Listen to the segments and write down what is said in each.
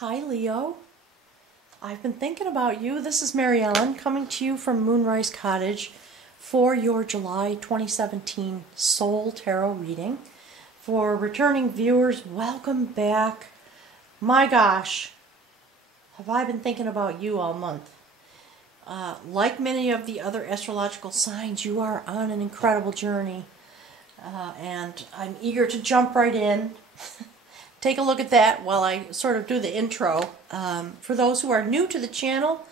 Hi Leo, I've been thinking about you. This is Mary Ellen coming to you from Moonrise Cottage for your July 2017 Soul Tarot reading. For returning viewers, welcome back. My gosh, have I been thinking about you all month. Like many of the other astrological signs, you are on an incredible journey. And I'm eager to jump right in. Take a look at that while I sort of do the intro. For those who are new to the channel,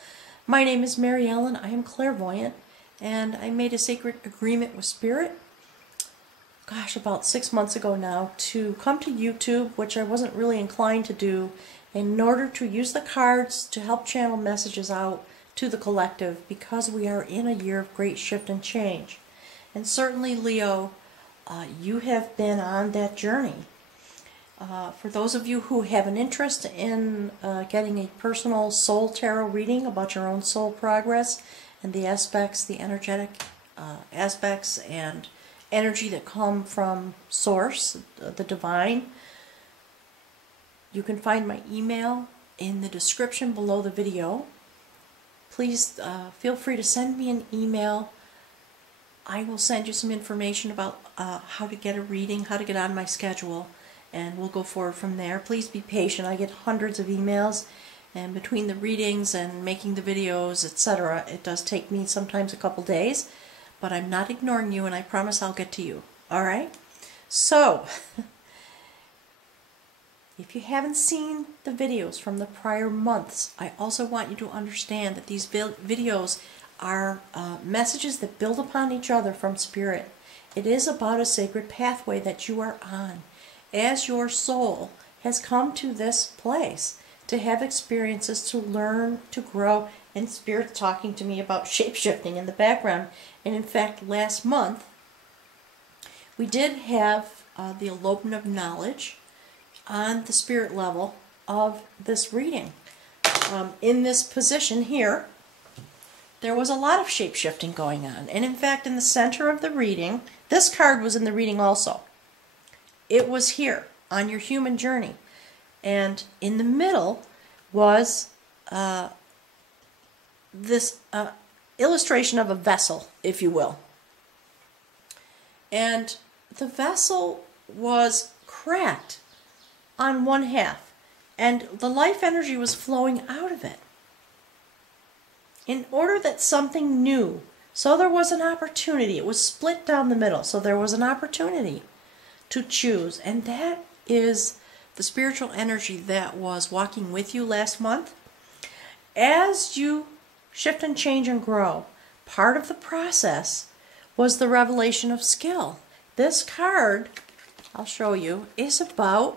my name is Mary Ellen. I am clairvoyant, and I made a sacred agreement with Spirit, gosh, about 6 months ago now, to come to YouTube, which I wasn't really inclined to do, in order to use the cards to help channel messages out to the collective, because we are in a year of great shift and change. And certainly, Leo, you have been on that journey. For those of you who have an interest in getting a personal soul tarot reading about your own soul progress and the aspects, the energetic aspects and energy that come from Source, the Divine, you can find my email in the description below the video. Please feel free to send me an email. I will send you some information about how to get a reading, how to get on my schedule, and we'll go forward from there. Please be patient. I get hundreds of emails, and between the readings and making the videos, etc., it does take me sometimes a couple days, but I'm not ignoring you, and I promise I'll get to you. Alright? So, if you haven't seen the videos from the prior months, I also want you to understand that these videos are messages that build upon each other from Spirit. It is about a sacred pathway that you are on, as your soul has come to this place to have experiences, to learn, to grow, and Spirit's talking to me about shape-shifting in the background. And in fact, last month, we did have the elopement of knowledge on the spirit level of this reading. In this position here, there was a lot of shape-shifting going on. And in fact, in the center of the reading, this card was in the reading also. It was here on your human journey, and in the middle was this illustration of a vessel, if you will. And the vessel was cracked on one half, and the life energy was flowing out of it in order that something new. So there was an opportunity. It was split down the middle, so there was an opportunity to choose, and that is the spiritual energy that was walking with you last month. As you shift and change and grow, part of the process was the revelation of skill. This card, I'll show you, is about,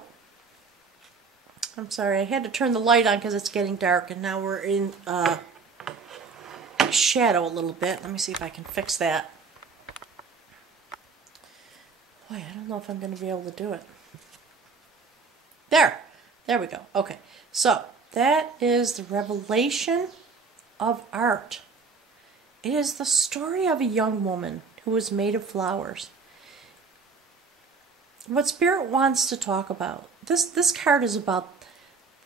I'm sorry, I had to turn the light on because it's getting dark, and now we're in shadow a little bit. Let me see if I can fix that. Boy, I don't know if I'm going to be able to do it. There we go. Okay, so that is the revelation of art. It is the story of a young woman who was made of flowers. What Spirit wants to talk about, this card is about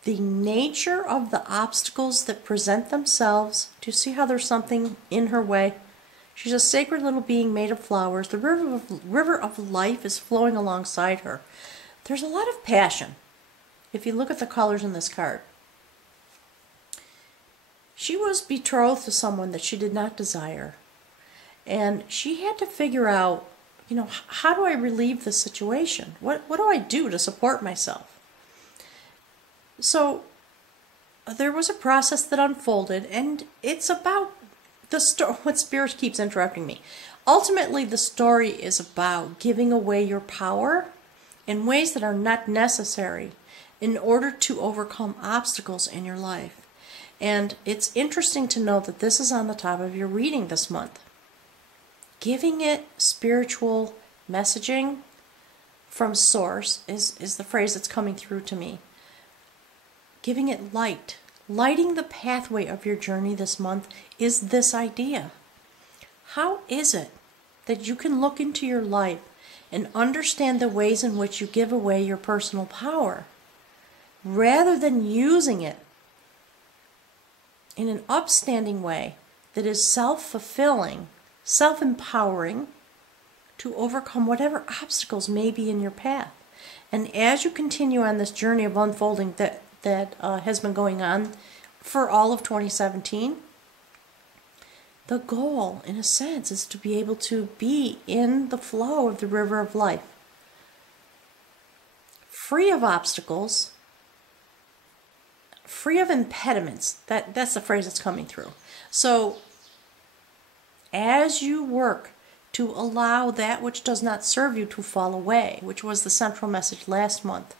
the nature of the obstacles that present themselves. Do you see how there's something in her way? She's a sacred little being made of flowers. The river of life is flowing alongside her. There's a lot of passion if you look at the colors in this card. She was betrothed to someone that she did not desire. And she had to figure out, you know, how do I relieve this situation? What do I do to support myself? So there was a process that unfolded, and it's about the story. What Spirit keeps interrupting me. Ultimately, the story is about giving away your power in ways that are not necessary in order to overcome obstacles in your life. And it's interesting to know that this is on the top of your reading this month. Giving it spiritual messaging from Source is the phrase that's coming through to me. Giving it light. Lighting the pathway of your journey this month is this idea. How is it that you can look into your life and understand the ways in which you give away your personal power? rather than using it in an upstanding way that is self-fulfilling, self-empowering, to overcome whatever obstacles may be in your path. And as you continue on this journey of unfolding that has been going on for all of 2017, the goal, in a sense, is to be able to be in the flow of the river of life, free of obstacles, free of impediments. That's the phrase that's coming through. So, as you work to allow that which does not serve you to fall away, which was the central message last month,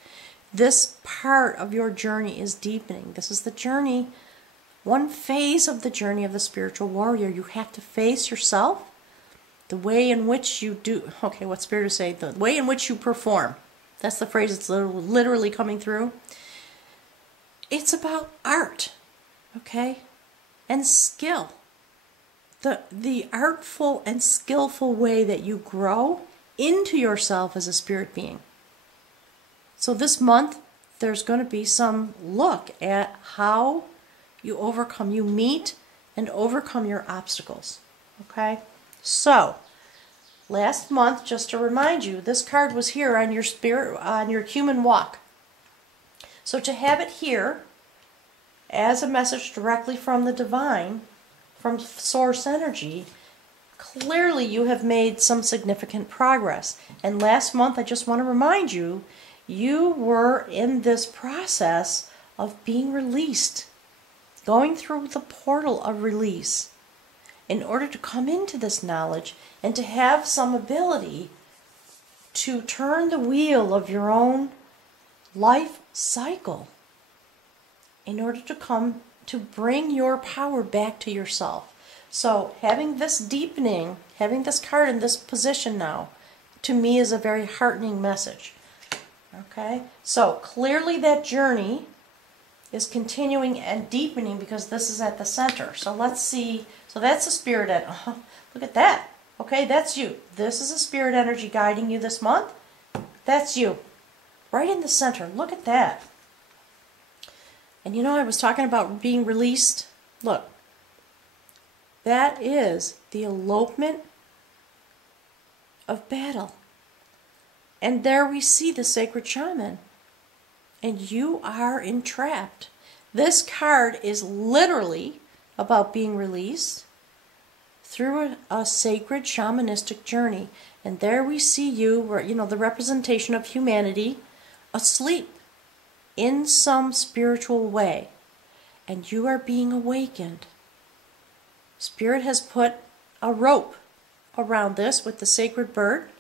this part of your journey is deepening. This is the journey, one phase of the journey of the spiritual warrior. You have to face yourself, the way in which you do, okay, what Spirit is saying, the way in which you perform. That's the phrase that's literally coming through. It's about art, okay, and skill. The artful and skillful way that you grow into yourself as a spirit being. So this month, there's going to be some look at how you overcome, you meet and overcome your obstacles. Okay? So, last month, just to remind you, this card was here on your spirit, on your human walk. So to have it here as a message directly from the divine, from source energy, clearly you have made some significant progress. And last month, I just want to remind you, you were in this process of being released, going through the portal of release in order to come into this knowledge and to have some ability to turn the wheel of your own life cycle in order to come to bring your power back to yourself. So having this deepening, having this card in this position now, to me is a very heartening message. Okay? So clearly that journey is continuing and deepening because this is at the center. So let's see. So that's a spirit energy. Look at that. Okay, that's you. This is a spirit energy guiding you this month. That's you. Right in the center. Look at that. And you know, I was talking about being released. Look. That is the elopement of battle. And there we see the Sacred Shaman. And you are entrapped. This card is literally about being released through a sacred shamanistic journey. And there we see you, you know, the representation of humanity asleep in some spiritual way. And you are being awakened. Spirit has put a rope around this with the sacred bird.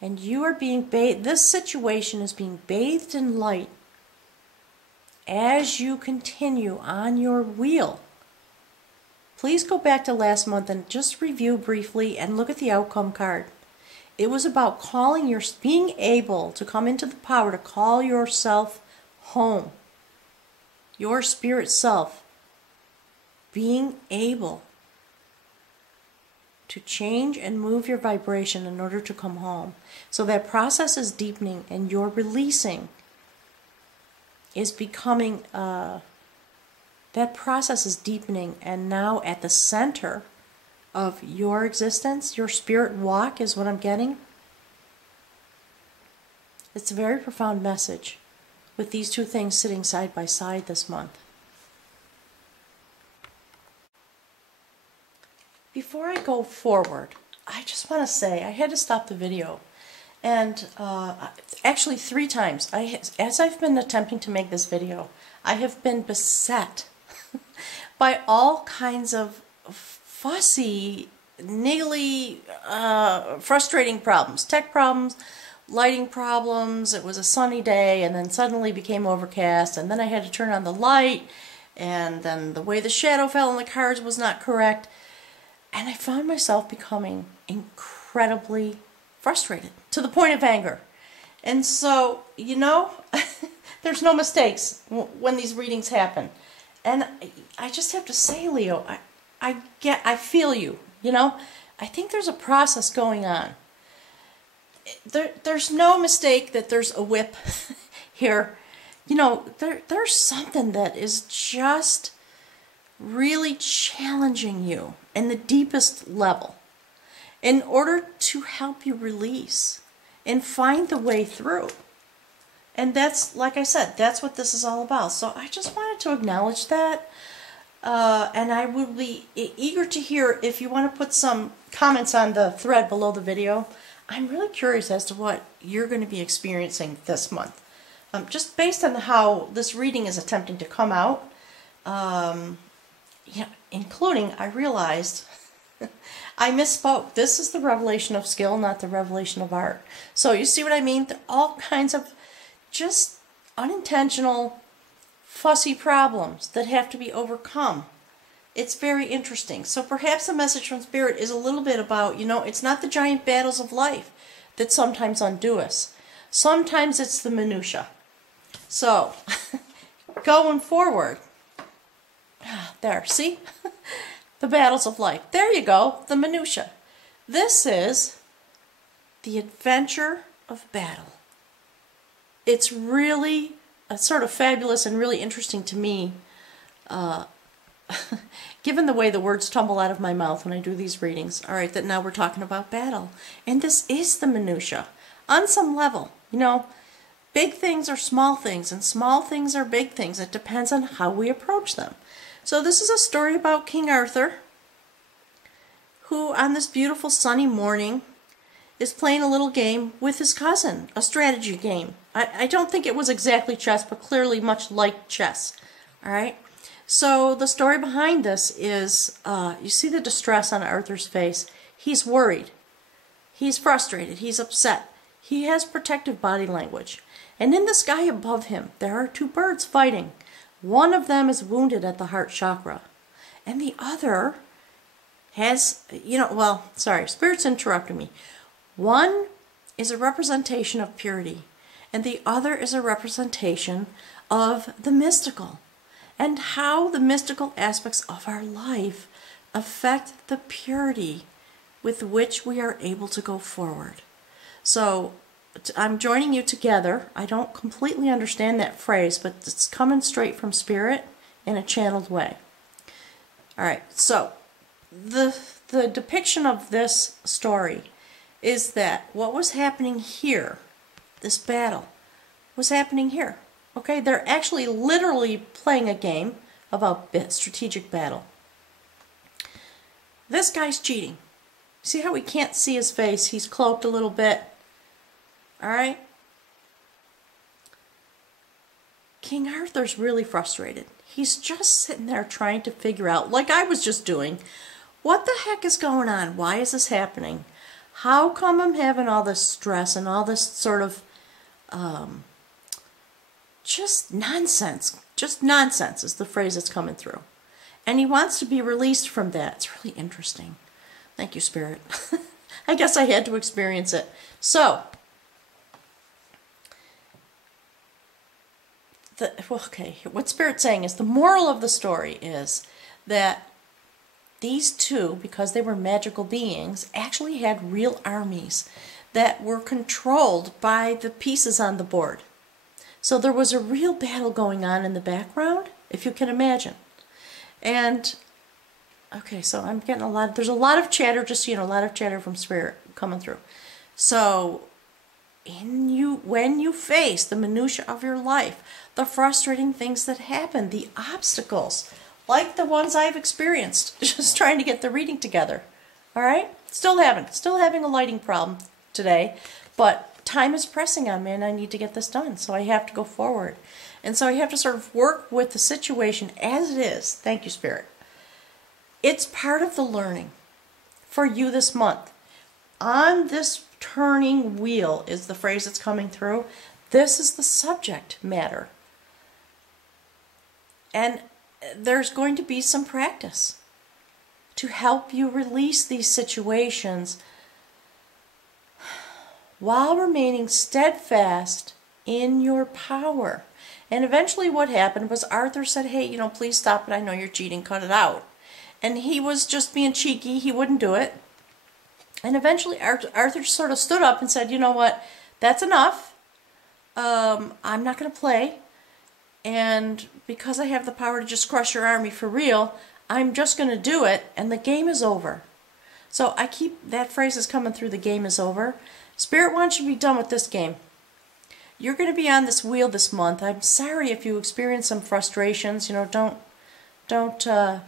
And you are being bathed, this situation is being bathed in light as you continue on your wheel. Please go back to last month and just review briefly and look at the outcome card. It was about being able to come into the power to call yourself home. Your spirit self. Being able to change and move your vibration in order to come home. So that process is deepening and your releasing is becoming, that process is deepening, and now at the center of your existence, your spirit walk is what I'm getting. It's a very profound message with these two things sitting side by side this month. Before I go forward, I just want to say I had to stop the video, and actually 3 times. As I've been attempting to make this video, I have been beset by all kinds of fussy, niggly, frustrating problems. Tech problems, lighting problems. It was a sunny day, and then suddenly became overcast, and then I had to turn on the light, and then the way the shadow fell on the cards was not correct. And I found myself becoming incredibly frustrated, to the point of anger. And so, you know, there's no mistakes when these readings happen. And I just have to say, Leo, I feel you, you know. I think there's a process going on. There's no mistake that there's a whip here, you know, there's something that is just really challenging you in the deepest level in order to help you release and find the way through. And that's, like I said, that's what this is all about. So I just wanted to acknowledge that. And I would be eager to hear if you want to put some comments on the thread below the video. I'm really curious as to what you're going to be experiencing this month. Just based on how this reading is attempting to come out, yeah, including, I realized I misspoke. This is the revelation of skill, not the revelation of art. So you see what I mean? There are all kinds of just unintentional, fussy problems that have to be overcome. It's very interesting. So perhaps the message from Spirit is a little bit about, you know, it's not the giant battles of life that sometimes undo us. Sometimes it's the minutia. So, going forward, there, see? The battles of life. There you go, the minutia. This is the adventure of battle. It's really sort of fabulous and really interesting to me, given the way the words tumble out of my mouth when I do these readings. All right, that now we're talking about battle. And this is the minutia. On some level, you know, big things are small things, and small things are big things. It depends on how we approach them. So this is a story about King Arthur, who on this beautiful sunny morning is playing a little game with his cousin, a strategy game. I don't think it was exactly chess, but clearly much like chess. All right? So the story behind this is, you see the distress on Arthur's face. He's worried. He's frustrated. He's upset. He has protective body language. And in the sky above him, there are two birds fighting. One of them is wounded at the heart chakra. And the other has, you know, well, sorry, Spirit's interrupting me. One is a representation of purity, and the other is a representation of the mystical, and how the mystical aspects of our life affect the purity with which we are able to go forward. So I'm joining you together. I don't completely understand that phrase, but it's coming straight from Spirit in a channeled way. All right, so the depiction of this story is that what was happening here, this battle, was happening here. Okay, they're actually literally playing a game of a strategic battle. This guy's cheating. See how we can't see his face? He's cloaked a little bit. All right? King Arthur's really frustrated. He's just sitting there trying to figure out, like I was just doing, what the heck is going on? Why is this happening? How come I'm having all this stress and all this sort of just nonsense? Just nonsense is the phrase that's coming through. And he wants to be released from that. It's really interesting. Thank you, Spirit. I guess I had to experience it. So, okay, what Spirit's saying is the moral of the story is that these two, because they were magical beings, actually had real armies that were controlled by the pieces on the board. So there was a real battle going on in the background, if you can imagine. And, okay, so I'm getting there's a lot of chatter, just, you know, a lot of chatter from Spirit coming through. So, when you face the minutia of your life, the frustrating things that happen, the obstacles, like the ones I've experienced, just trying to get the reading together. All right? Still having a lighting problem today, but time is pressing on me and I need to get this done, so I have to go forward. And so I have to sort of work with the situation as it is. Thank you, Spirit. It's part of the learning for you this month. On this turning wheel is the phrase that's coming through. This is the subject matter. And there's going to be some practice to help you release these situations while remaining steadfast in your power. And eventually what happened was Arthur said, hey, you know, please stop it. I know you're cheating. Cut it out. And he was just being cheeky. He wouldn't do it. And eventually Arthur sort of stood up and said, you know what? That's enough. I'm not going to play, and because I have the power to just crush your army for real, I'm just going to do it, and the game is over. So I keep, that phrase is coming through, the game is over. Spirit wants you to be done with this game. You're going to be on this wheel this month. I'm sorry if you experience some frustrations. You know, don't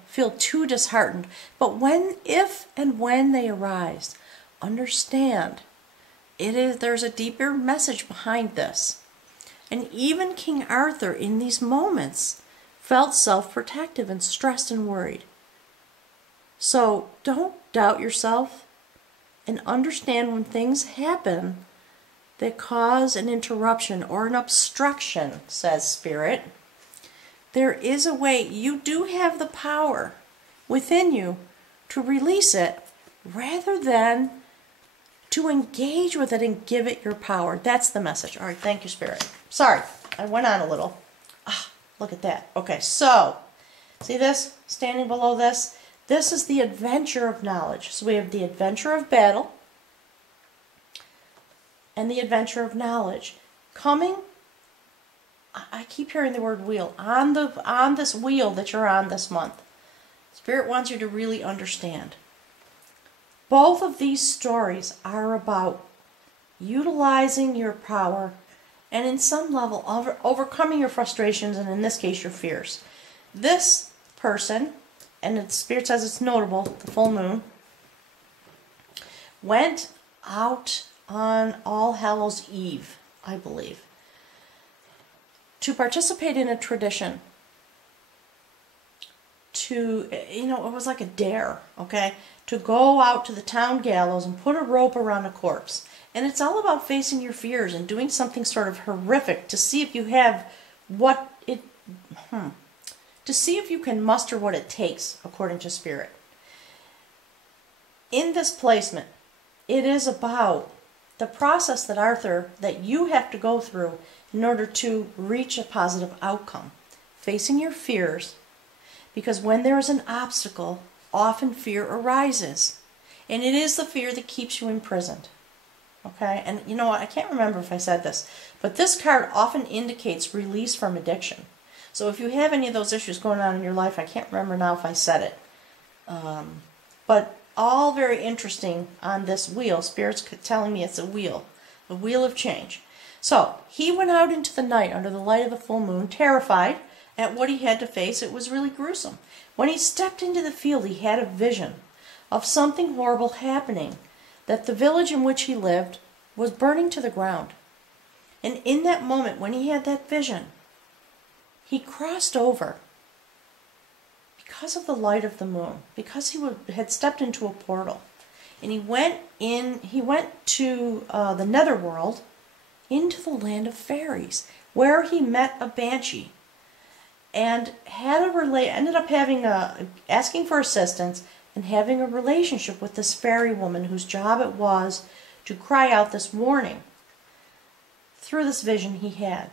feel too disheartened. But if and when they arise, understand there's a deeper message behind this. And even King Arthur in these moments felt self-protective and stressed and worried. So don't doubt yourself, and understand when things happen that cause an interruption or an obstruction, says Spirit. There is a way. You do have the power within you to release it rather than to engage with it and give it your power. That's the message. All right, thank you, Spirit. Sorry, I went on a little. Look at that. Okay, so, see this? Standing below this? This is the adventure of knowledge. So we have the adventure of battle and the adventure of knowledge. Coming, I keep hearing the word wheel, on this wheel that you're on this month. Spirit wants you to really understand. Both of these stories are about utilizing your power and in some level overcoming your frustrations, and in this case your fears. This person, and the Spirit says it's notable, the full moon, went out on All Hallows Eve, I believe, to participate in a tradition. It was like a dare, okay? To go out to the town gallows and put a rope around a corpse. And it's all about facing your fears and doing something sort of horrific to see if you have to see if you can muster what it takes, according to Spirit. In this placement, it is about the process that you have to go through in order to reach a positive outcome. Facing your fears, because when there is an obstacle, often fear arises. And it is the fear that keeps you imprisoned. Okay? And you know what? I can't remember if I said this, but this card often indicates release from addiction. So if you have any of those issues going on in your life, I can't remember now if I said it. But all very interesting on this wheel. Spirit's telling me it's a wheel of change. So he went out into the night under the light of the full moon, terrified at what he had to face. It was really gruesome. When he stepped into the field, he had a vision of something horrible happening, that the village in which he lived was burning to the ground. And in that moment, when he had that vision, he crossed over because of the light of the moon, because he had stepped into a portal. And he went to the netherworld, into the land of fairies, where he met a banshee and ended up asking for assistance and having a relationship with this fairy woman whose job it was to cry out this warning through this vision he had.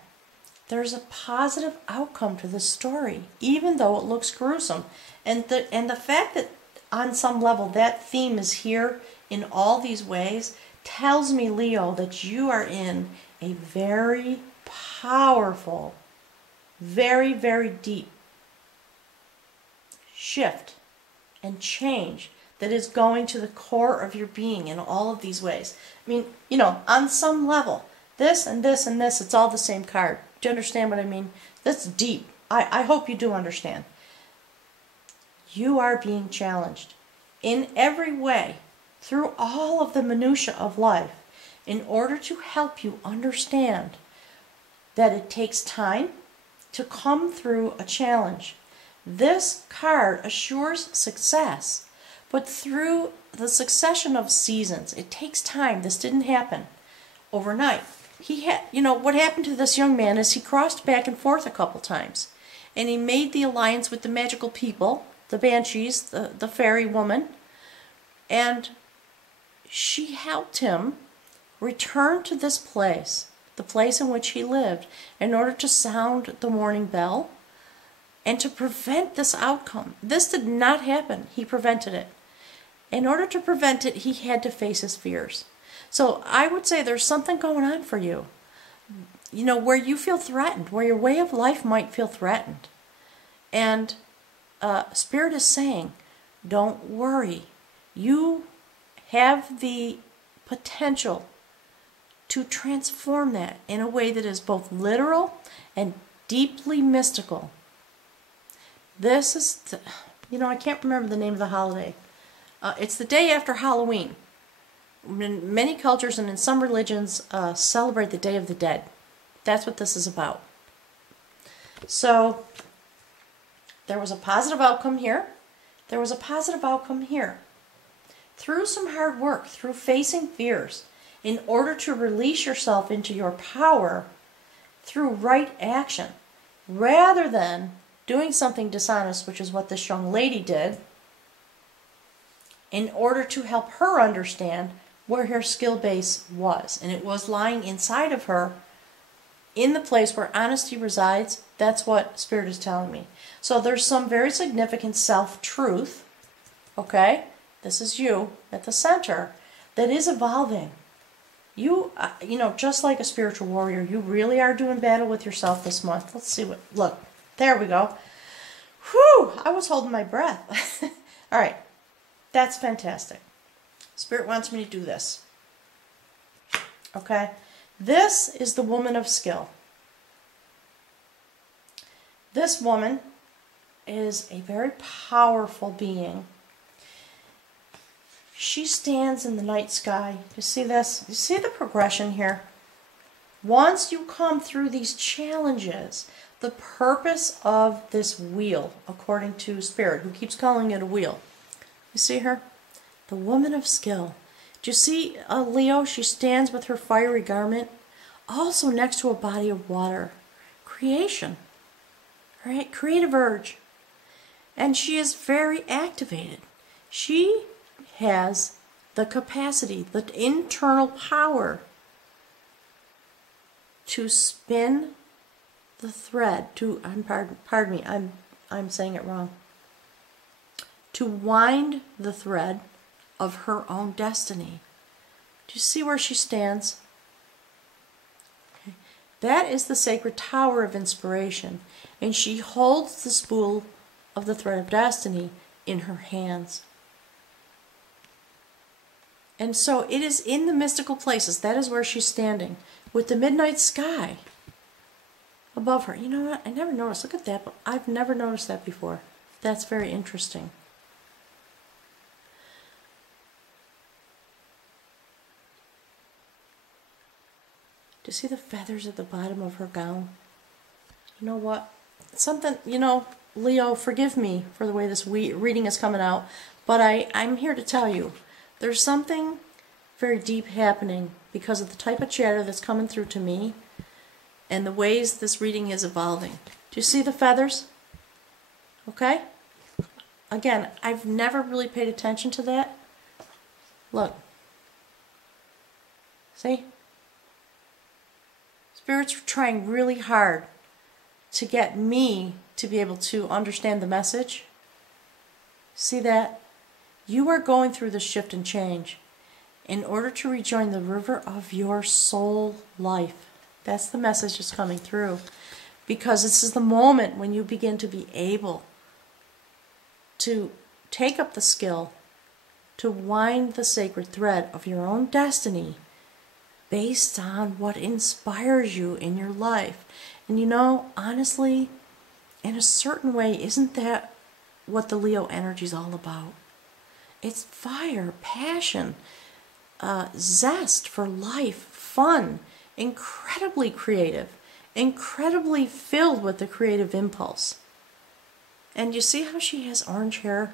There's a positive outcome to this story, even though it looks gruesome. And the fact that on some level that theme is here in all these ways tells me, Leo, that you are in a very powerful, very, very deep shift and change that is going to the core of your being in all of these ways. I mean, on some level, this and this and this, it's all the same card. Do you understand what I mean? That's deep. I hope you do understand. You are being challenged in every way through all of the minutia of life in order to help you understand that it takes time to come through a challenge. This card assures success, but through the succession of seasons, it takes time. This didn't happen overnight. What happened to this young man is he crossed back and forth a couple times, and he made the alliance with the magical people, the banshees, the fairy woman, and she helped him return to this place, the place in which he lived, in order to sound the warning bell and to prevent this outcome. This did not happen. He prevented it. In order to prevent it, he had to face his fears. So I would say there's something going on for you. you know, where you feel threatened, where your way of life might feel threatened. And Spirit is saying, don't worry. You have the potential to transform that in a way that is both literal and deeply mystical. This is, you know, I can't remember the name of the holiday. It's the day after Halloween. In many cultures and in some religions celebrate the Day of the Dead. That's what this is about. So there was a positive outcome here. There was a positive outcome here. Through some hard work, through facing fears, in order to release yourself into your power through right action, rather than doing something dishonest, which is what this young lady did, in order to help her understand where her skill base was. And it was lying inside of her, in the place where honesty resides. That's what Spirit is telling me. So there's some very significant self-truth, okay? This is you at the center, that is evolving. You know, just like a spiritual warrior, you really are doing battle with yourself this month. Let's see what, look, there we go. Whew, I was holding my breath. All right, that's fantastic. Spirit wants me to do this. Okay, this is the woman of skill. This woman is a very powerful being. She stands in the night sky. You see this? You see the progression here? Once you come through these challenges, the purpose of this wheel, according to Spirit, who keeps calling it a wheel. You see her? The woman of skill. Do you see Leo? She stands with her fiery garment, also next to a body of water. Creation. Right? Creative urge. And she is very activated. She has the capacity, the internal power to spin the thread, to, pardon me, I'm saying it wrong, to wind the thread of her own destiny. Do you see where she stands? Okay. That is the sacred tower of inspiration, and she holds the spool of the thread of destiny in her hands. And so it is in the mystical places. That is where she's standing, with the midnight sky above her. You know what? I never noticed. Look at that. I've never noticed that before. That's very interesting. Do you see the feathers at the bottom of her gown? You know what? Something, you know, Leo, forgive me for the way this reading is coming out, but I'm here to tell you, there's something very deep happening because of the type of chatter that's coming through to me and the ways this reading is evolving. Do you see the feathers? Okay? Again, I've never really paid attention to that. Look. See? Spirit's trying really hard to get me to be able to understand the message. See that? You are going through this shift and change in order to rejoin the river of your soul life. That's the message that's coming through. Because this is the moment when you begin to be able to take up the skill to wind the sacred thread of your own destiny based on what inspires you in your life. And you know, honestly, in a certain way, isn't that what the Leo energy is all about? It's fire, passion, zest for life, fun, incredibly creative, incredibly filled with the creative impulse. And you see how she has orange hair?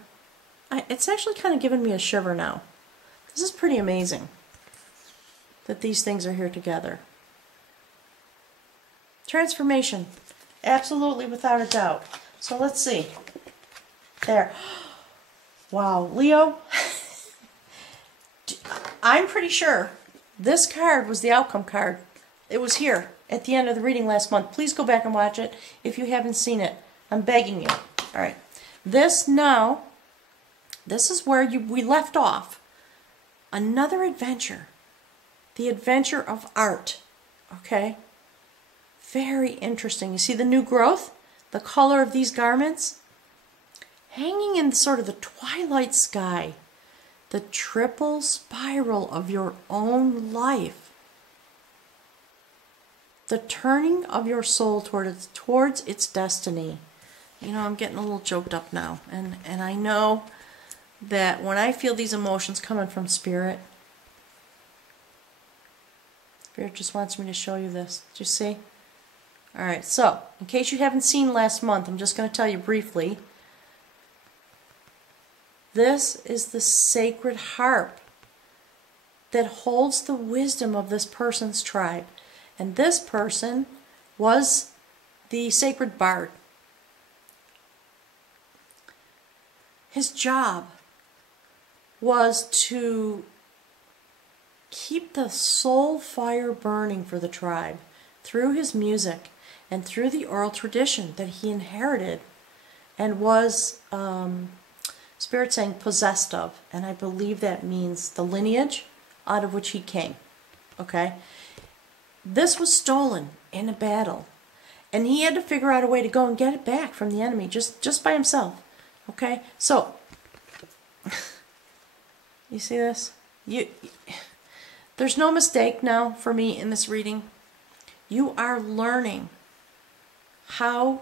It's actually kind of giving me a shiver now. This is pretty amazing that these things are here together. Transformation, absolutely, without a doubt. So let's see. There. Wow, Leo, I'm pretty sure this card was the outcome card. It was here at the end of the reading last month. Please go back and watch it if you haven't seen it. I'm begging you. All right. This is where we left off. Another adventure. The adventure of art. Okay? Very interesting. You see the new growth? The color of these garments? Hanging in sort of the twilight sky. The triple spiral of your own life. The turning of your soul towards its destiny. You know, I'm getting a little choked up now. And I know that when I feel these emotions coming from Spirit, Spirit just wants me to show you this. Do you see? Alright, so, in case you haven't seen last month, I'm just going to tell you briefly. This is the sacred harp that holds the wisdom of this person's tribe. And this person was the sacred bard. His job was to keep the soul fire burning for the tribe through his music and through the oral tradition that he inherited and was, Spirit saying, possessed of. And I believe that means the lineage out of which he came. Okay? This was stolen in a battle. And he had to figure out a way to go and get it back from the enemy just by himself. Okay? So, you see this? There's no mistake now for me in this reading. You are learning how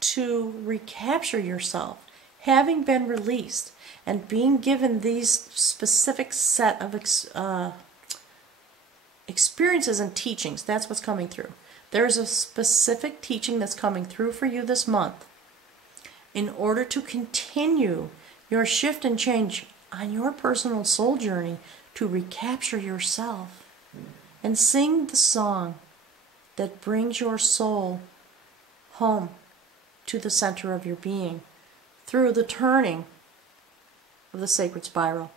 to recapture yourself, having been released and being given these specific set of experiences and teachings. That's what's coming through. There's a specific teaching that's coming through for you this month in order to continue your shift and change on your personal soul journey to recapture yourself and sing the song that brings your soul home to the center of your being through the turning of the sacred spiral.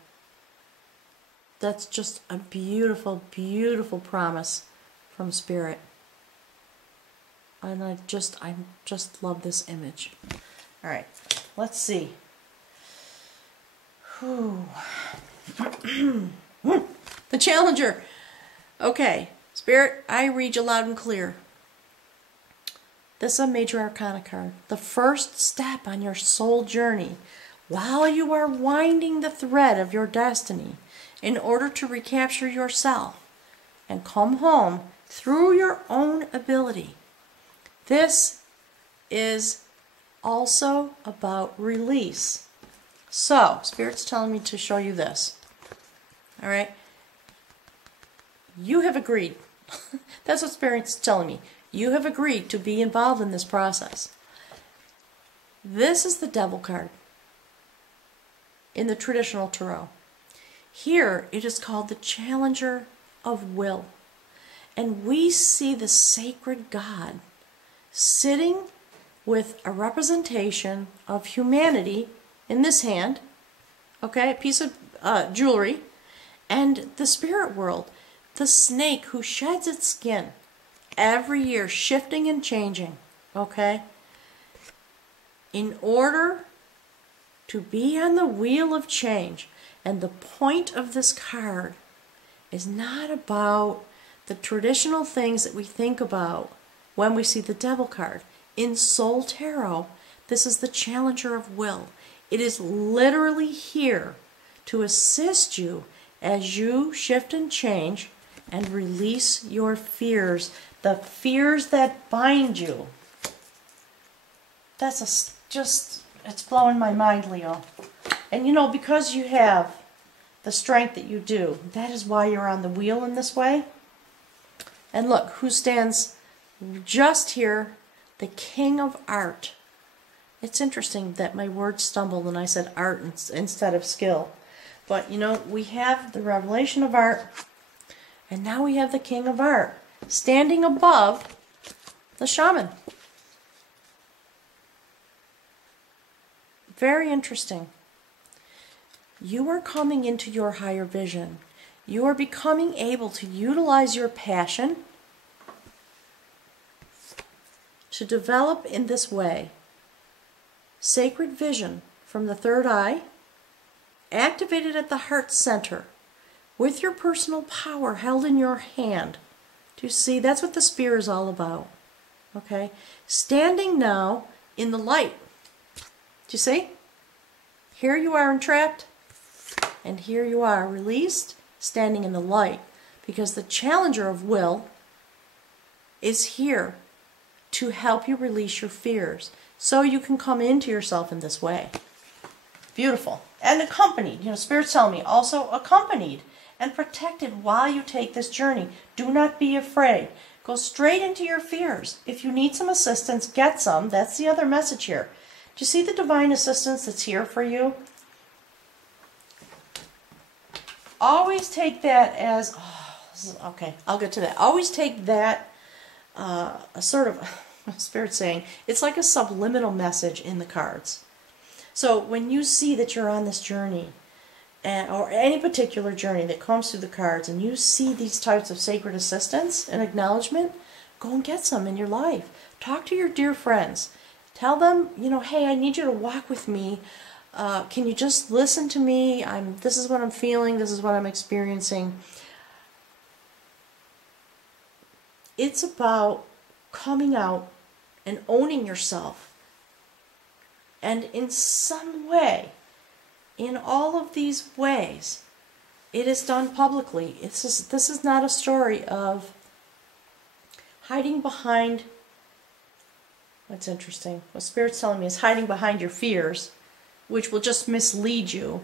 That's just a beautiful, beautiful promise from Spirit. And I just love this image. All right, let's see. The Challenger. Okay, Spirit, I read you loud and clear. This is a major arcana card. The first step on your soul journey while you are winding the thread of your destiny in order to recapture yourself and come home through your own ability. This is also about release. So, Spirit's telling me to show you this. All right? You have agreed. That's what Spirit's telling me. You have agreed to be involved in this process. This is the Devil card in the traditional tarot. Here, it is called the Challenger of Will. And we see the sacred God sitting with a representation of humanity in this hand, okay, a piece of jewelry, and the spirit world, the snake who sheds its skin every year, shifting and changing, okay? In order to be on the wheel of change, and the point of this card is not about the traditional things that we think about when we see the Devil card. In Soul Tarot, this is the Challenger of Will. It is literally here to assist you as you shift and change and release your fears, the fears that bind you. That's it's blowing my mind, Leo. And you know, because you have the strength that you do, that is why you're on the wheel in this way. And look, who stands just here? The King of Art. It's interesting that my words stumbled and I said art instead of skill. But, you know, we have the revelation of art, and now we have the King of Art standing above the shaman. Very interesting. You are coming into your higher vision. You are becoming able to utilize your passion to develop in this way sacred vision from the third eye, activated at the heart center, with your personal power held in your hand. Do you see? That's what the spear is all about. Okay? Standing now in the light. Do you see? Here you are entrapped, and here you are released, standing in the light. Because the challenger of will is here to help you release your fears, so you can come into yourself in this way. Beautiful. And accompanied, Spirit's telling me, also accompanied and protected while you take this journey. Do not be afraid. Go straight into your fears. If you need some assistance, get some. That's the other message here. Do you see the divine assistance that's here for you? Always take that as, okay, I'll get to that. Always take that a sort of, Spirit saying, it's like a subliminal message in the cards. So when you see that you're on this journey, or any particular journey that comes through the cards, and you see these types of sacred assistance and acknowledgement, go and get some in your life. Talk to your dear friends. Tell them, hey, I need you to walk with me. Can you just listen to me? This is what I'm feeling. This is what I'm experiencing. It's about coming out and owning yourself. And in some way, in all of these ways, it is done publicly. This is not a story of hiding behind, what's interesting, what Spirit's telling me is hiding behind your fears, which will just mislead you.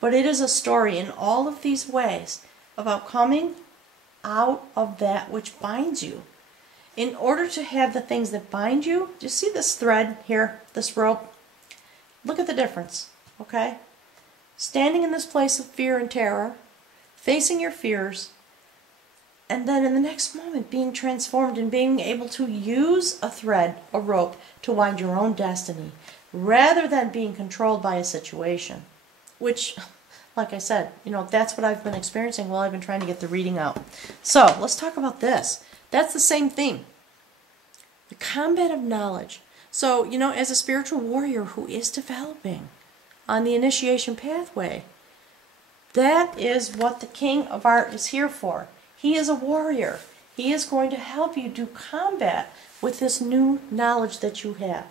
But it is a story in all of these ways about coming out of that which binds you. In order to have the things that bind you, do you see this thread here, this rope? Look at the difference, okay? Standing in this place of fear and terror, facing your fears, and then in the next moment being transformed and being able to use a thread, a rope, to wind your own destiny, rather than being controlled by a situation. Which, like I said, that's what I've been experiencing while I've been trying to get the reading out. So, let's talk about this. That's the same thing. The combat of knowledge. So, as a spiritual warrior who is developing on the initiation pathway, that is what the King of Art is here for. He is a warrior. He is going to help you do combat with this new knowledge that you have.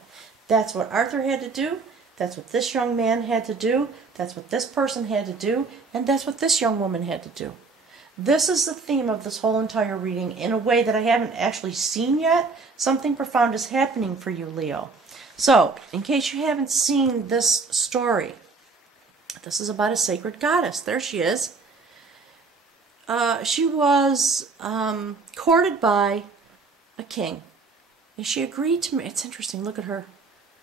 That's what Arthur had to do. That's what this young man had to do. That's what this person had to do. And that's what this young woman had to do. This is the theme of this whole entire reading in a way that I haven't actually seen yet. Something profound is happening for you, Leo. So, in case you haven't seen this story, this is about a sacred goddess. There she is. She was courted by a king. And she agreed to, it's interesting, look at her.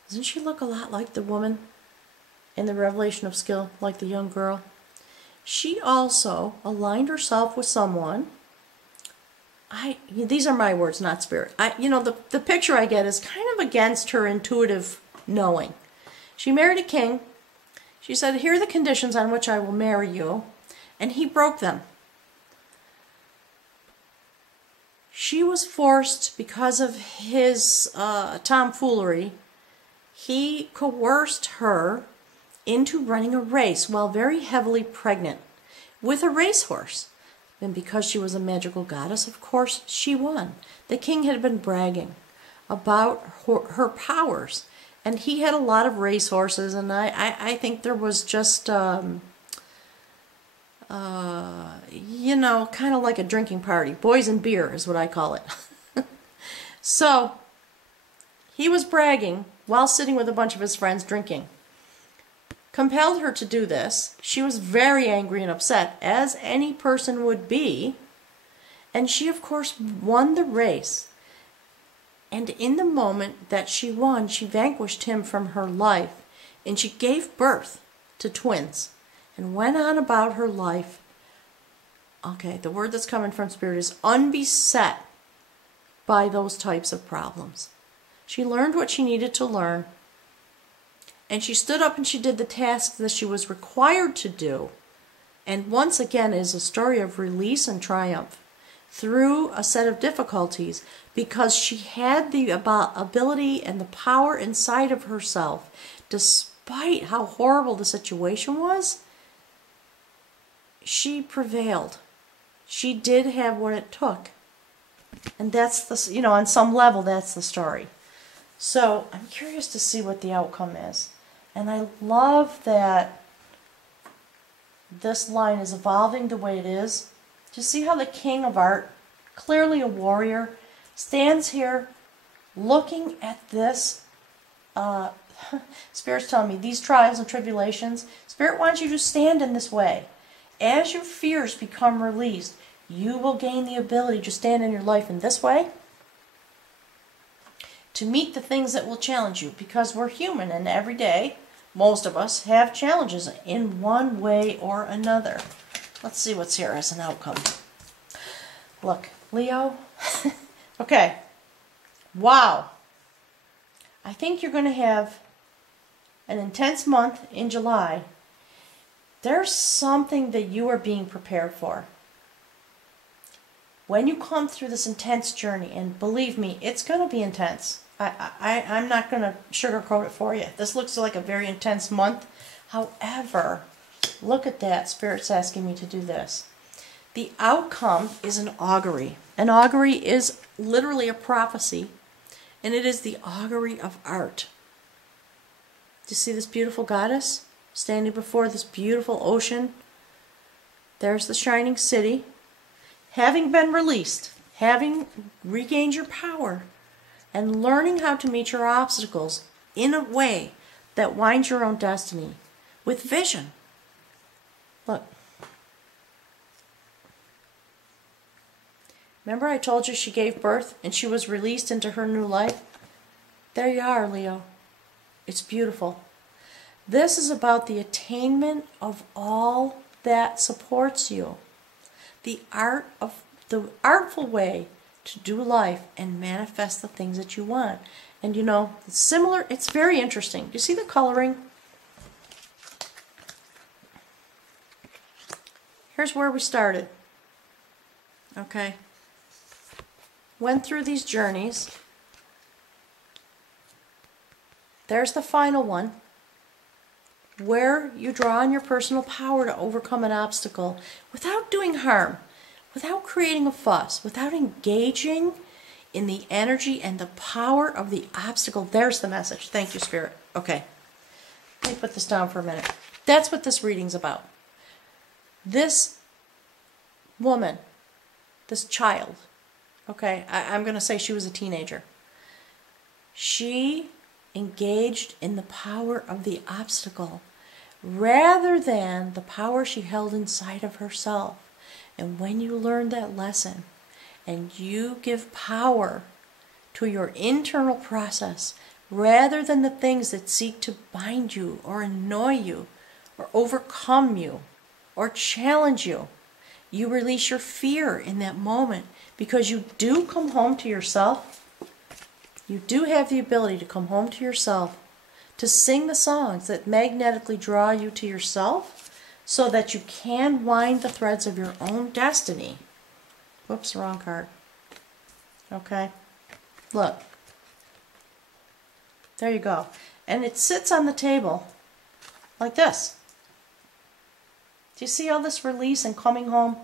Doesn't she look a lot like the woman in the Revelation of Skill, like the young girl? She also aligned herself with someone. These are my words, not Spirit. The picture I get is kind of against her intuitive knowing. She married a king. She said, here are the conditions on which I will marry you. And he broke them. She was forced, because of his tomfoolery, he coerced her into running a race while very heavily pregnant with a racehorse. And because she was a magical goddess, of course, she won. The king had been bragging about her powers, and he had a lot of racehorses, and I think there was just, kind of like a drinking party. Boys and beer is what I call it. So, he was bragging while sitting with a bunch of his friends drinking. Compelled her to do this. She was very angry and upset, as any person would be. And she, of course, won the race. And in the moment that she won, she vanquished him from her life. And she gave birth to twins. And went on about her life. Okay, the word that's coming from Spirit is unbeset by those types of problems. She learned what she needed to learn. And she stood up and she did the tasks that she was required to do. And once again is a story of release and triumph through a set of difficulties, because she had the ability and the power inside of herself, despite how horrible the situation was. She prevailed. She did have what it took And that's the, on some level, that's the story. So I'm curious to see what the outcome is. And I love that this line is evolving the way it is. Do you see how the King of Art, clearly a warrior, stands here looking at this? Spirit's telling me these trials and tribulations, Spirit wants you to stand in this way. As your fears become released, you will gain the ability to stand in your life in this way to meet the things that will challenge you, because we're human and every day most of us have challenges in one way or another. Let's see what's here as an outcome. Look, Leo. Okay. Wow. I think you're going to have an intense month in July. There's something that you are being prepared for. When you come through this intense journey, and believe me, it's going to be intense. I'm not going to sugarcoat it for you. This looks like a very intense month. However, look at that. Spirit's asking me to do this. The outcome is an augury. An augury is literally a prophecy, and it is the augury of art. Do you see this beautiful goddess standing before this beautiful ocean? There's the shining city. Having been released, having regained your power, and learning how to meet your obstacles in a way that winds your own destiny with vision. Look. Remember I told you she gave birth and she was released into her new life? There you are, Leo. It's beautiful. This is about the attainment of all that supports you. The artful way to do life and manifest the things that you want. And it's similar, it's very interesting. Do you see the coloring? Here's where we started. Okay. Went through these journeys. There's the final one, where you draw on your personal power to overcome an obstacle without doing harm, without creating a fuss, without engaging in the energy and the power of the obstacle. There's the message. Thank you, Spirit. Okay. Let me put this down for a minute. That's what this reading's about. This woman, this child, okay, I'm going to say she was a teenager. She engaged in the power of the obstacle rather than the power she held inside of herself. And when you learn that lesson and you give power to your internal process rather than the things that seek to bind you or annoy you or overcome you or challenge you, you release your fear in that moment, because you do come home to yourself. You do have the ability to come home to yourself, to sing the songs that magnetically draw you to yourself, so that you can wind the threads of your own destiny. Whoops, wrong card. Okay. Look. There you go. And it sits on the table like this. Do you see all this release and coming home?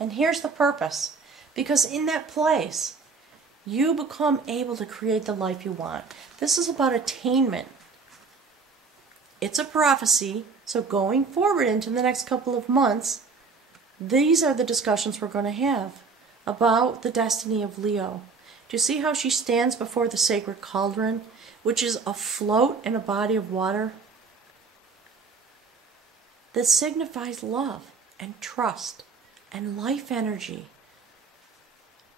And here's the purpose. Because in that place, you become able to create the life you want. This is about attainment. It's a prophecy. So going forward into the next couple of months, these are the discussions we're going to have about the destiny of Leo. Do you see how she stands before the sacred cauldron, which is afloat in a body of water? This signifies love and trust and life energy.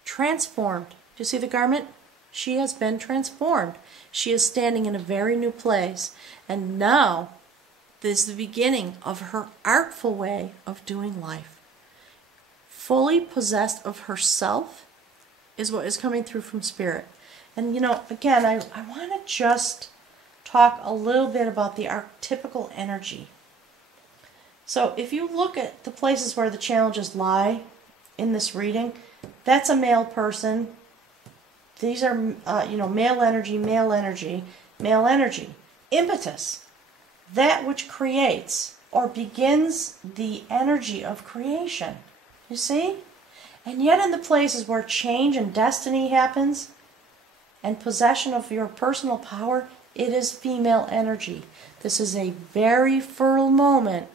Transformed. Do you see the garment? She has been transformed. She is standing in a very new place. And now, this is the beginning of her artful way of doing life. Fully possessed of herself is what is coming through from Spirit. And again, I want to just talk a little bit about the archetypical energy. So if you look at the places where the challenges lie in this reading, that's a male person. These are, male energy, male energy, male energy. Impetus. That which creates or begins the energy of creation. You see? And yet in the places where change and destiny happens, and possession of your personal power, it is female energy. This is a very fertile moment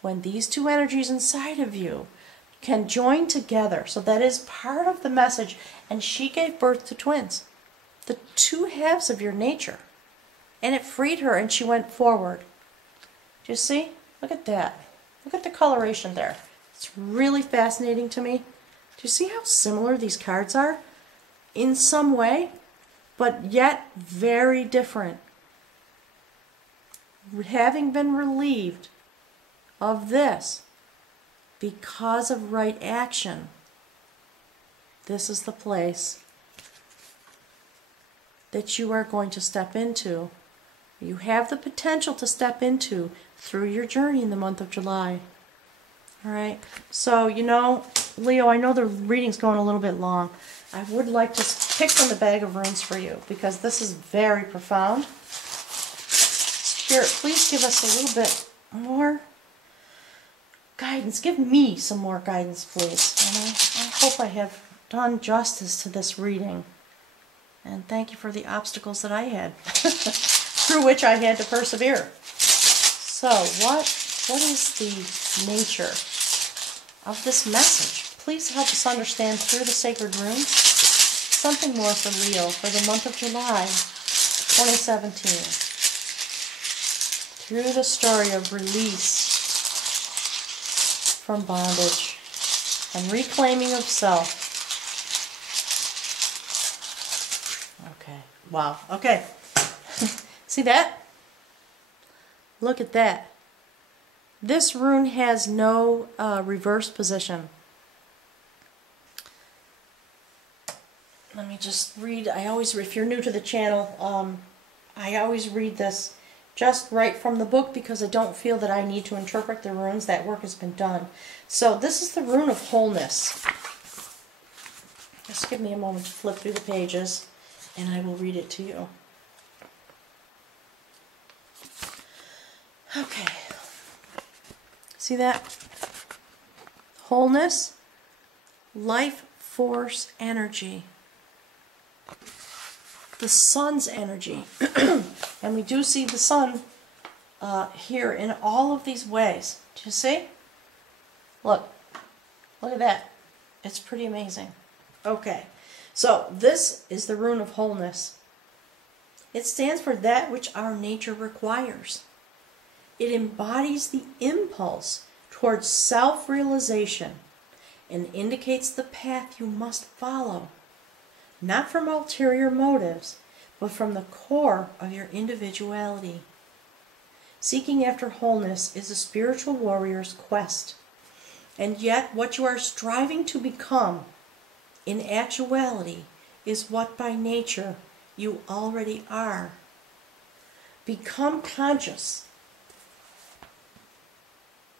when these two energies inside of you can join together. So that is part of the message. And she gave birth to twins, the two halves of your nature. And it freed her and she went forward. Do you see? Look at that. Look at the coloration there. It's really fascinating to me. Do you see how similar these cards are? In some way, but yet very different. Having been relieved of this because of right action, this is the place that you are going to step into. You have the potential to step into through your journey in the month of July. All right, so you know, Leo, I know the reading's going a little bit long. I would like to pick from the bag of runes for you because this is very profound. Spirit, please give us a little bit more guidance. Give me some more guidance, please. And I hope I have done justice to this reading. And thank you for the obstacles that I had, through which I had to persevere. So, what is the nature of this message? Please help us understand through the sacred runes something more for Leo for the month of July 2017. Through the story of release from bondage and reclaiming of self. Okay. Wow. Okay. See that? Look at that. This rune has no reverse position. Let me just read. If you're new to the channel, I always read this just right from the book because I don't feel that I need to interpret the runes. That work has been done. So this is the rune of wholeness. Just give me a moment to flip through the pages and I will read it to you. Okay. See that? Wholeness, life force energy. The sun's energy. And we do see the sun here in all of these ways. Do you see? Look. Look at that. It's pretty amazing. Okay. So this is the rune of wholeness. It stands for that which our nature requires. It embodies the impulse towards self-realization and indicates the path you must follow, not from ulterior motives, but from the core of your individuality. Seeking after wholeness is a spiritual warrior's quest, and yet what you are striving to become, in actuality, is what by nature you already are. Become conscious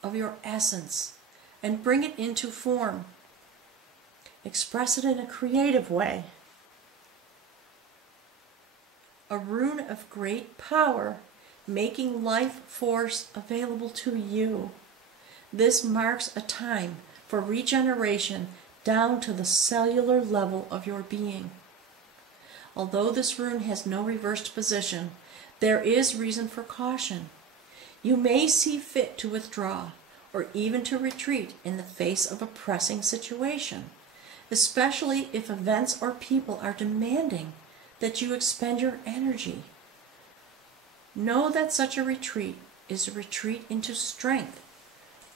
of your essence and bring it into form. Express it in a creative way. A rune of great power, making life force available to you. This marks a time for regeneration down to the cellular level of your being. Although this rune has no reversed position, there is reason for caution. You may see fit to withdraw or even to retreat in the face of a pressing situation, especially if events or people are demanding that you expend your energy. Know that such a retreat is a retreat into strength,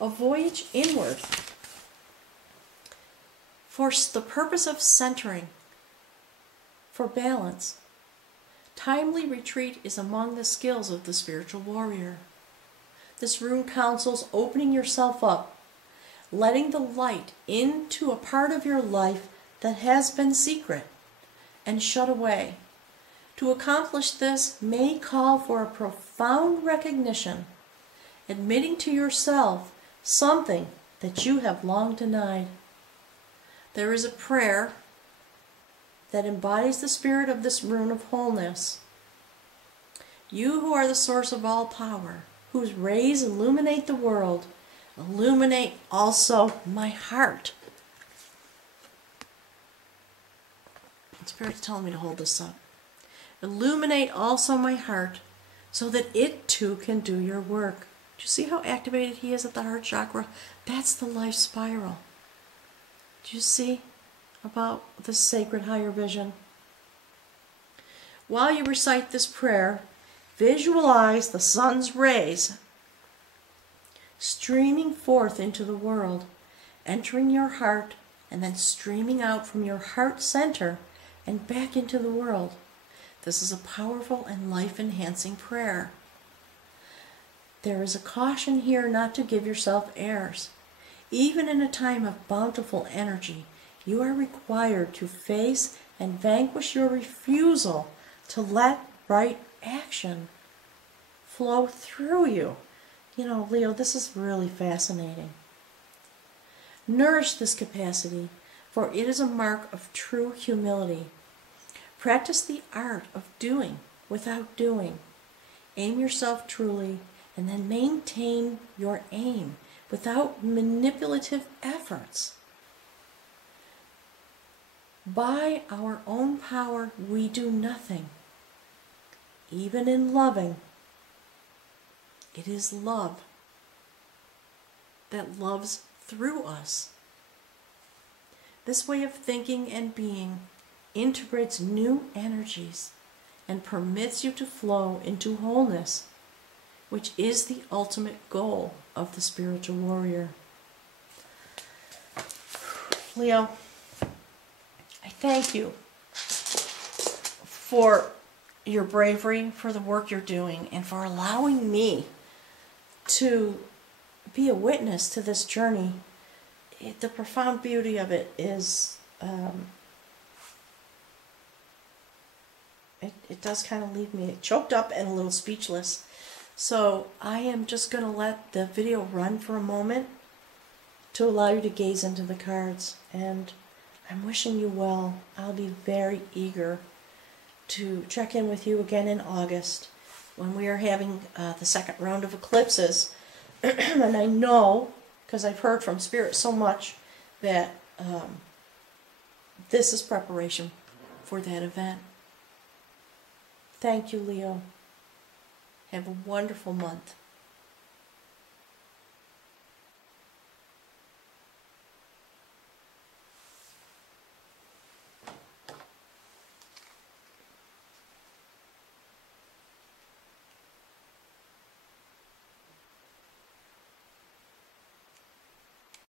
a voyage inward, for the purpose of centering, for balance. Timely retreat is among the skills of the spiritual warrior. This rune counsels opening yourself up, letting the light into a part of your life that has been secret and shut away. To accomplish this may call for a profound recognition, admitting to yourself something that you have long denied. There is a prayer that embodies the spirit of this rune of wholeness. You who are the source of all power, whose rays illuminate the world, illuminate also my heart. Spirit's telling me to hold this up. Illuminate also my heart so that it too can do your work. Do you see how activated he is at the heart chakra? That's the life spiral. Do you see about the sacred higher vision? While you recite this prayer, visualize the sun's rays streaming forth into the world, entering your heart, and then streaming out from your heart center and back into the world. This is a powerful and life-enhancing prayer. There is a caution here not to give yourself airs. Even in a time of bountiful energy, you are required to face and vanquish your refusal to let right action flow through you. You know, Leo, this is really fascinating. Nourish this capacity, for it is a mark of true humility. Practice the art of doing without doing. Aim yourself truly, and then maintain your aim without manipulative efforts. By our own power, we do nothing. Even in loving, it is love that loves through us. This way of thinking and being integrates new energies and permits you to flow into wholeness, which is the ultimate goal of the spiritual warrior. Leo, I thank you for your bravery, for the work you're doing, and for allowing me to be a witness to this journey. The profound beauty of it is, it does kind of leave me choked up and a little speechless. So I am just going to let the video run for a moment to allow you to gaze into the cards. And I'm wishing you well. I'll be very eager to check in with you again in August when we are having the second round of eclipses. And I know, because I've heard from Spirit so much, that this is preparation for that event. Thank you, Leo. Have a wonderful month.